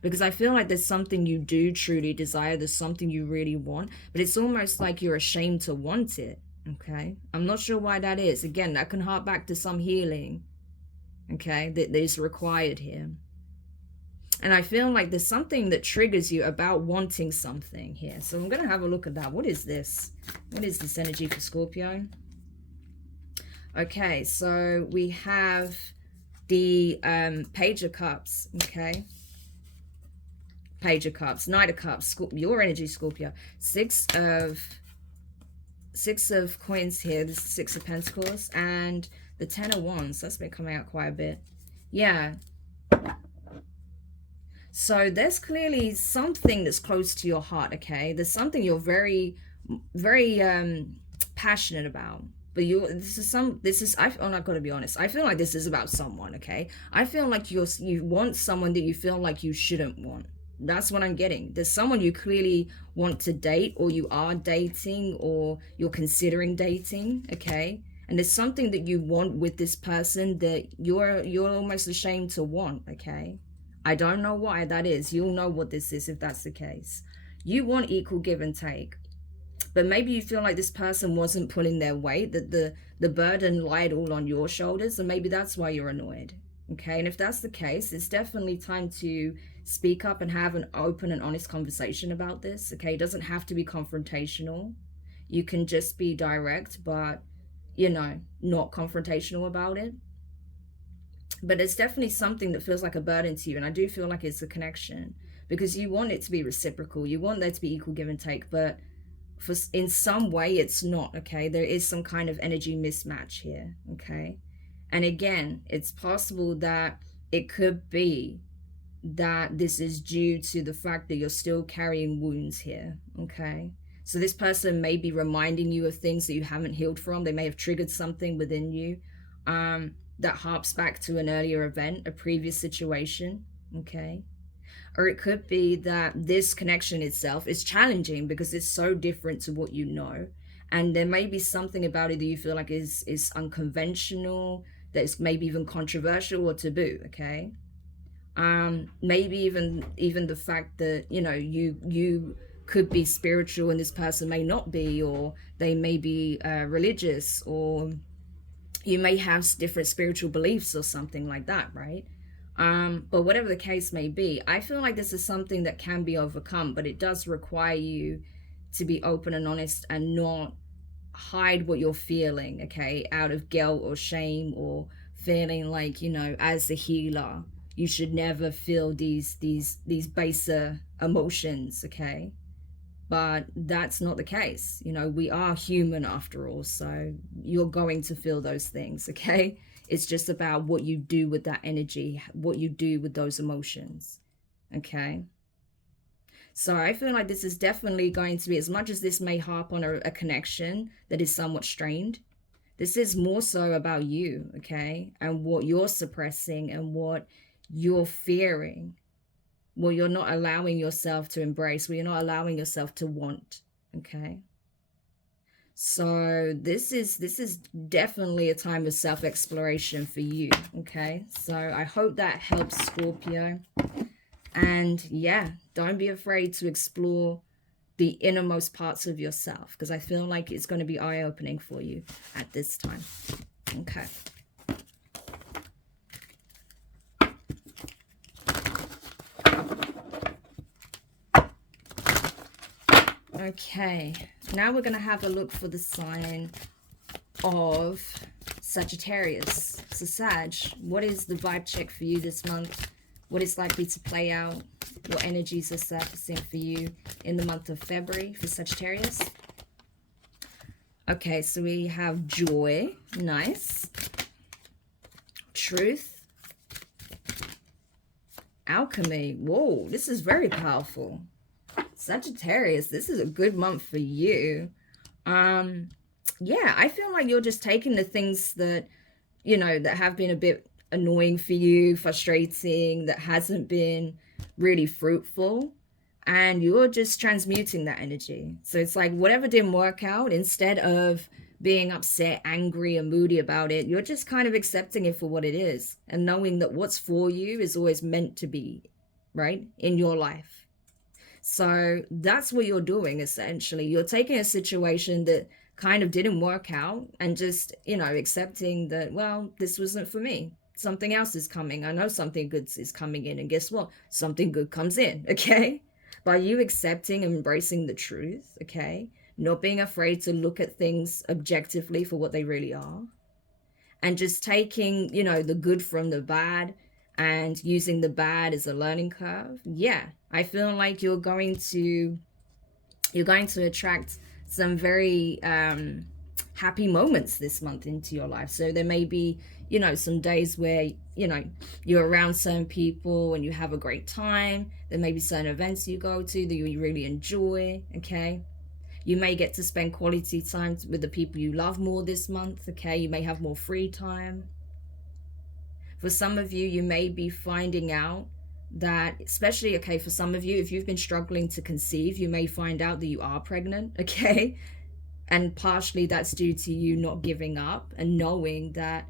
because I feel like there's something you do truly desire, there's something you really want, but it's almost like you're ashamed to want it, okay? I'm not sure why that is. Again, that can hark back to some healing, okay, that is required here. And I feel like there's something that triggers you about wanting something here. So I'm going to have a look at that. What is this? What is this energy for Scorpio? Okay, so we have the Page of Cups, okay? Page of Cups, Knight of Cups, your energy, Scorpio. Six of coins here. This is Six of Pentacles. And the Ten of Wands. That's been coming out quite a bit. Yeah. So there's clearly something that's close to your heart, okay? There's something you're very, very passionate about. But I'm not going to be honest. I feel like this is about someone, okay? I feel like you want someone that you feel like you shouldn't want. That's what I'm getting. There's someone you clearly want to date, or you are dating, or you're considering dating, okay? And there's something that you want with this person that you're almost ashamed to want, okay? I don't know why that is. You'll know what this is if that's the case. You want equal give and take. But maybe you feel like this person wasn't pulling their weight, that the burden lied all on your shoulders, and maybe that's why you're annoyed. Okay, and if that's the case, it's definitely time to speak up and have an open and honest conversation about this. Okay, it doesn't have to be confrontational. You can just be direct, but, you know, not confrontational about it. But it's definitely something that feels like a burden to you. And I do feel like it's a connection, because you want it to be reciprocal. You want there to be equal give and take, but in some way it's not, okay? There is some kind of energy mismatch here, okay? And again, it's possible that it could be that this is due to the fact that you're still carrying wounds here, okay? So this person may be reminding you of things that you haven't healed from. They may have triggered something within you that harps back to an earlier event, a previous situation, okay? Or it could be that this connection itself is challenging because it's so different to what you know. And there may be something about it that you feel like is unconventional, that is maybe even controversial or taboo, okay? Maybe even the fact that, you know, you could be spiritual and this person may not be, or they may be religious, or you may have different spiritual beliefs or something like that, right? But whatever the case may be, I feel like this is something that can be overcome, but it does require you to be open and honest and not hide what you're feeling, okay, out of guilt or shame, or feeling like, you know, as a healer, you should never feel these baser emotions, okay? But that's not the case. You know, we are human after all, so you're going to feel those things, okay? It's just about what you do with that energy, what you do with those emotions, okay? So I feel like this is definitely going to be, as much as this may harp on a connection that is somewhat strained, this is more so about you, okay? And what you're suppressing and what you're fearing, what you're not allowing yourself to embrace, what you're not allowing yourself to want, okay? So this is definitely a time of self-exploration for you, okay? So I hope that helps, Scorpio. And yeah, don't be afraid to explore the innermost parts of yourself, because I feel like it's going to be eye-opening for you at this time. Okay. Okay, now we're going to have a look for the sign of Sagittarius. So Sag, what is the vibe check for you this month? What is likely to play out? What energies are surfacing for you in the month of February for Sagittarius? Okay, so we have joy. Nice. Truth. Alchemy. Whoa, this is very powerful. Sagittarius, this is a good month for you. Yeah, I feel like you're just taking the things that, you know, that have been a bit annoying for you, frustrating, that hasn't been really fruitful, and you're just transmuting that energy. So it's like whatever didn't work out, instead of being upset, angry, and moody about it, you're just kind of accepting it for what it is and knowing that what's for you is always meant to be, right, in your life. So that's what you're doing, essentially. You're taking a situation that kind of didn't work out and just, you know, accepting that, well, this wasn't for me. Something else is coming. I know something good is coming in. And guess what? Something good comes in, okay? By you accepting and embracing the truth, okay? Not being afraid to look at things objectively for what they really are. And just taking, you know, the good from the bad and using the bad as a learning curve. Yeah, I feel like you're going to attract some very happy moments this month into your life. So there may be, you know, some days where, you know, you're around certain people and you have a great time. There may be certain events you go to that you really enjoy, okay? You may get to spend quality time with the people you love more this month, okay? You may have more free time. For some of you, you may be finding out that, especially, okay, for some of you, if you've been struggling to conceive, you may find out that you are pregnant, okay? And partially that's due to you not giving up and knowing that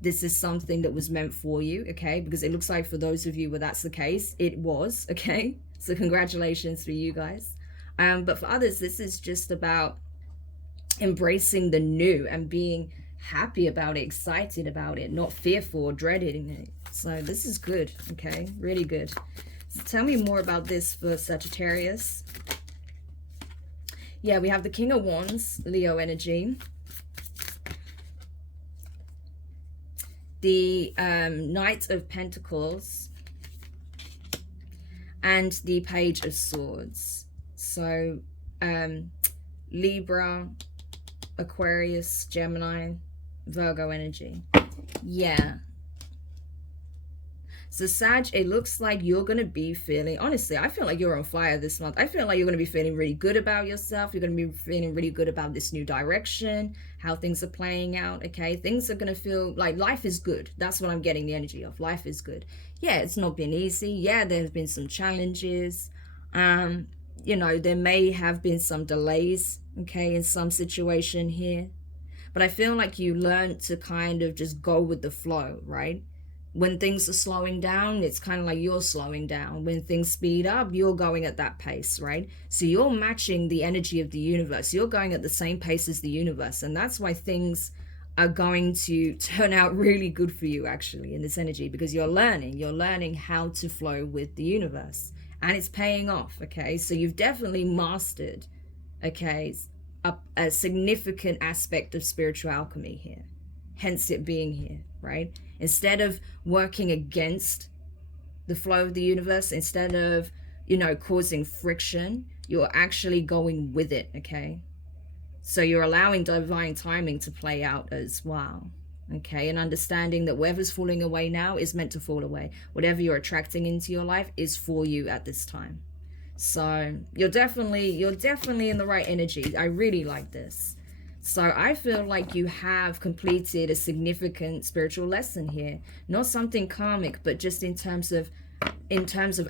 this is something that was meant for you, okay? Because it looks like for those of you where that's the case, it was, okay? So congratulations for you guys. But for others, this is just about embracing the new and being happy about it, excited about it, not fearful or dreading it. So this is good, okay? Really good. So tell me more about this for Sagittarius. Yeah, we have the King of Wands, Leo energy. The Knight of Pentacles. And the Page of Swords. So Libra, Aquarius, Gemini, Virgo energy. Yeah. So Sag, it looks like you're going to be feeling, honestly, I feel like you're on fire this month. I feel like you're going to be feeling really good about yourself. You're going to be feeling really good about this new direction, how things are playing out, okay? Things are going to feel like life is good. That's what I'm getting the energy of. Life is good. Yeah, it's not been easy. Yeah, there's been some challenges. You know, there may have been some delays, okay, in some situation here. But I feel like you learned to kind of just go with the flow, right? When things are slowing down, it's kind of like you're slowing down. When things speed up, you're going at that pace, right? So you're matching the energy of the universe. You're going at the same pace as the universe. And that's why things are going to turn out really good for you, actually, in this energy, because you're learning how to flow with the universe. And it's paying off, okay? So you've definitely mastered, okay, a significant aspect of spiritual alchemy here. Hence it being here, right? Instead of working against the flow of the universe, instead of, you know, causing friction, you're actually going with it, okay? So you're allowing divine timing to play out as well, okay? And understanding that whatever's falling away now is meant to fall away. Whatever you're attracting into your life is for you at this time. So you're definitely in the right energy. I really like this. So I feel like you have completed a significant spiritual lesson here. Not something karmic, but just in terms of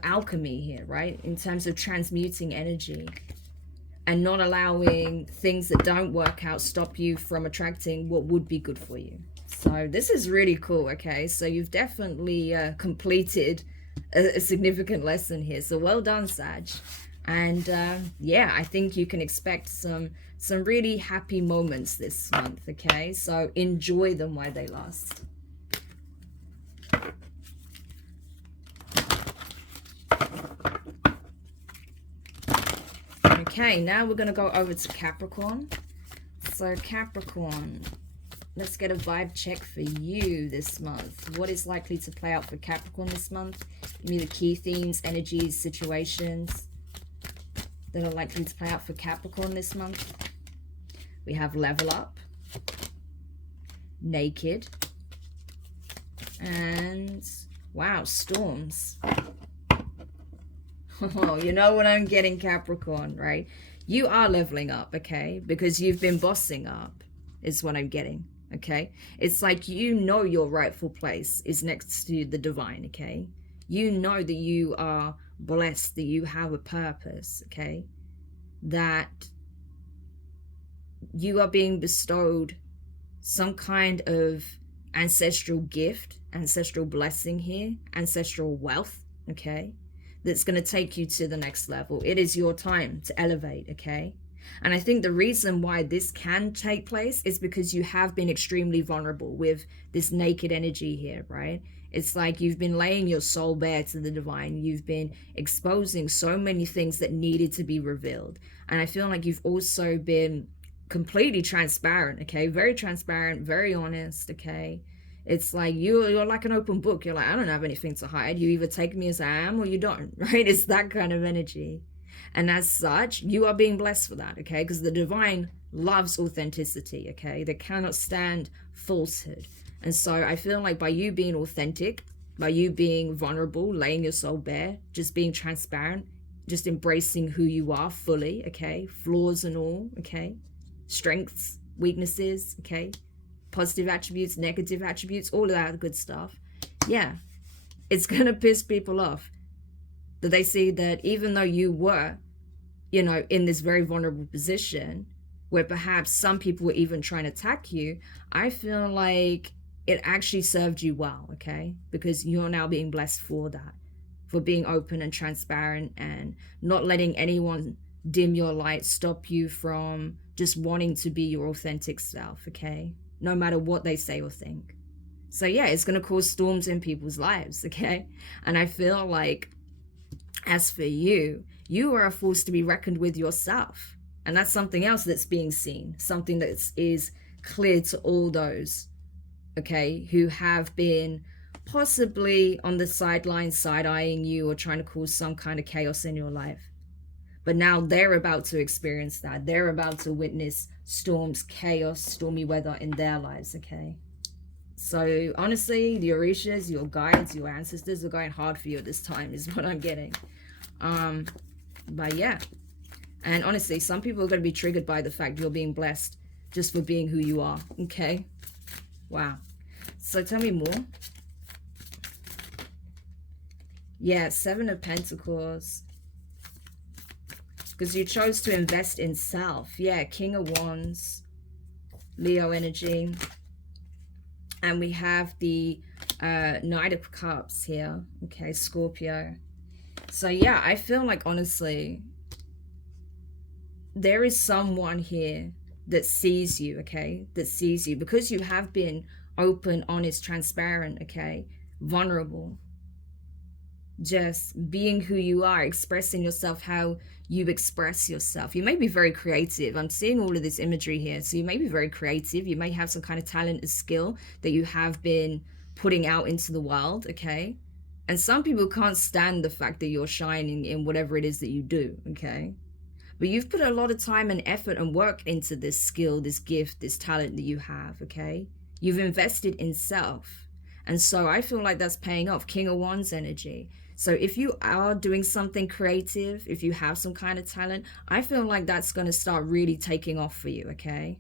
alchemy here, right? In terms of transmuting energy and not allowing things that don't work out stop you from attracting what would be good for you. So this is really cool, okay? So you've definitely completed a significant lesson here. So well done, Sag. And yeah, I think you can expect some really happy moments this month, okay? So enjoy them while they last. Okay, now we're going to go over to Capricorn. So Capricorn, let's get a vibe check for you this month. What is likely to play out for Capricorn this month? Give me the key themes, energies, situations that are likely to play out for Capricorn this month. We have level up, naked, and wow, storms. Oh, you know what I'm getting, Capricorn, right? You are leveling up, okay? Because you've been bossing up is what I'm getting, okay? It's like you know your rightful place is next to the divine, okay? You know that you are blessed, that you have a purpose, okay? That you are being bestowed some kind of ancestral gift, ancestral blessing here, ancestral wealth, okay? That's going to take you to the next level. It is your time to elevate, okay? And I think the reason why this can take place is because you have been extremely vulnerable with this naked energy here, right? It's like you've been laying your soul bare to the divine. You've been exposing so many things that needed to be revealed. And I feel like you've also been completely transparent, okay? Very transparent, very honest, okay? It's like you're like an open book. You're like, I don't have anything to hide. You either take me as I am or you don't, right? It's that kind of energy. And as such, you are being blessed for that, okay? Because the divine loves authenticity, okay? They cannot stand falsehood. And so I feel like by you being authentic, by you being vulnerable, laying your soul bare, just being transparent, just embracing who you are fully, okay? Flaws and all, okay? Strengths, weaknesses, okay? Positive attributes, negative attributes, all of that good stuff. Yeah, it's gonna piss people off that they see that even though you were, you know, in this very vulnerable position where perhaps some people were even trying to attack you, I feel like it actually served you well, okay? Because you're now being blessed for that, for being open and transparent and not letting anyone dim your light, stop you from just wanting to be your authentic self, okay? No matter what they say or think. So yeah, it's going to cause storms in people's lives, okay? And I feel like, as for you, you are a force to be reckoned with yourself. And that's something else that's being seen, something that is clear to all those, okay, who have been possibly on the sidelines, side-eyeing you or trying to cause some kind of chaos in your life. But now they're about to experience that. They're about to witness storms, chaos, stormy weather in their lives, okay? So honestly, the Orishas, your guides, your ancestors are going hard for you at this time is what I'm getting. But yeah. And honestly, some people are going to be triggered by the fact you're being blessed just for being who you are, okay? Wow. So tell me more. Yeah, 7 of Pentacles. Because you chose to invest in self. Yeah, King of Wands, Leo energy. And we have the Knight of Cups here. Okay, Scorpio. So yeah, I feel like honestly, there is someone here that sees you, okay? That sees you. Because you have been open, honest, transparent, okay? Vulnerable. Just being who you are, expressing yourself how you express yourself. You may be very creative. I'm seeing all of this imagery here. So you may be very creative. You may have some kind of talent or skill that you have been putting out into the world, okay? And some people can't stand the fact that you're shining in whatever it is that you do, okay? But you've put a lot of time and effort and work into this skill, this gift, this talent that you have, okay? You've invested in self. And so I feel like that's paying off. King of Wands energy. So if you are doing something creative, if you have some kind of talent, I feel like that's going to start really taking off for you, okay?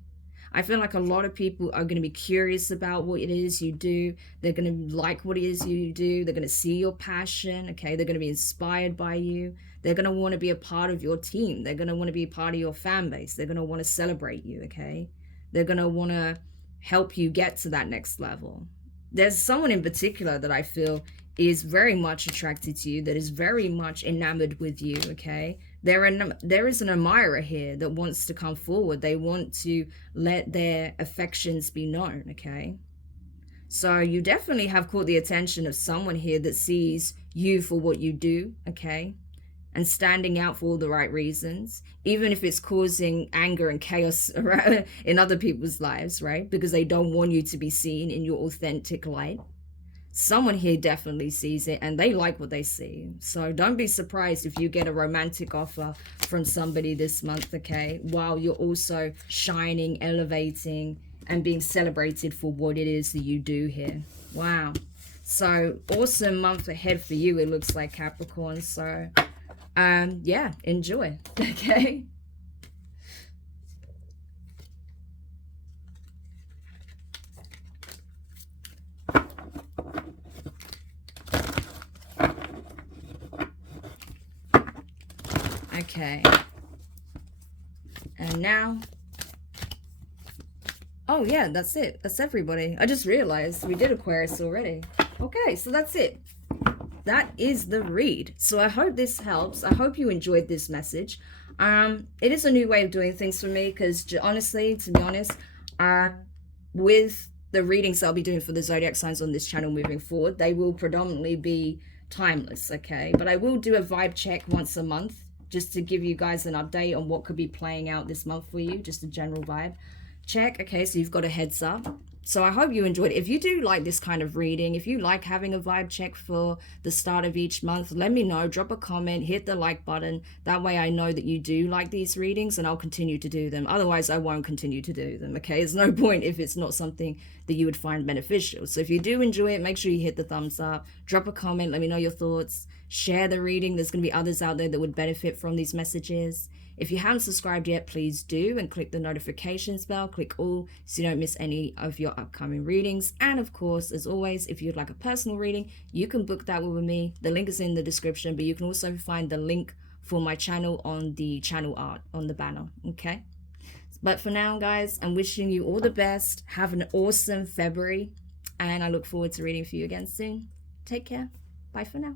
I feel like a lot of people are going to be curious about what it is you do. They're going to like what it is you do. They're going to see your passion, okay? They're going to be inspired by you. They're going to want to be a part of your team. They're going to want to be a part of your fan base. They're going to want to celebrate you, okay? They're going to want to help you get to that next level. There's someone in particular that I feel is very much attracted to you, that is very much enamored with you, okay? There is an admirer here that wants to come forward. They want to let their affections be known, okay? So you definitely have caught the attention of someone here that sees you for what you do, okay? And standing out for all the right reasons, even if it's causing anger and chaos in other people's lives, right? Because they don't want you to be seen in your authentic light. Someone here definitely sees it and they like what they see. So don't be surprised if you get a romantic offer from somebody this month, okay? While you're also shining, elevating, and being celebrated for what it is that you do here. Wow. So awesome month ahead for you, it looks like, Capricorn. So yeah, enjoy, okay? Okay, and now, oh yeah, that's it. That's everybody. I just realized we did Aquarius already. Okay, so that's it. That is the read. So I hope this helps. I hope you enjoyed this message. It is a new way of doing things for me because honestly, to be honest, with the readings I'll be doing for the zodiac signs on this channel moving forward, they will predominantly be timeless, okay? But I will do a vibe check once a month, just to give you guys an update on what could be playing out this month for you, just a general vibe check, okay? So you've got a heads up. So I hope you enjoyed it. If you do like this kind of reading, if you like having a vibe check for the start of each month, let me know, drop a comment, hit the like button. That way I know that you do like these readings and I'll continue to do them. Otherwise, I won't continue to do them, okay? There's no point if it's not something that you would find beneficial. So if you do enjoy it, make sure you hit the thumbs up, drop a comment, let me know your thoughts, share the reading. There's going to be others out there that would benefit from these messages. If you haven't subscribed yet, please do, and click the notifications bell, click all so you don't miss any of your upcoming readings. And of course, as always, if you'd like a personal reading, you can book that with me. The link is in the description, but you can also find the link for my channel on the channel art on the banner, okay? But for now, guys, I'm wishing you all the best. Have an awesome February, and I look forward to reading for you again soon. Take care. Bye for now.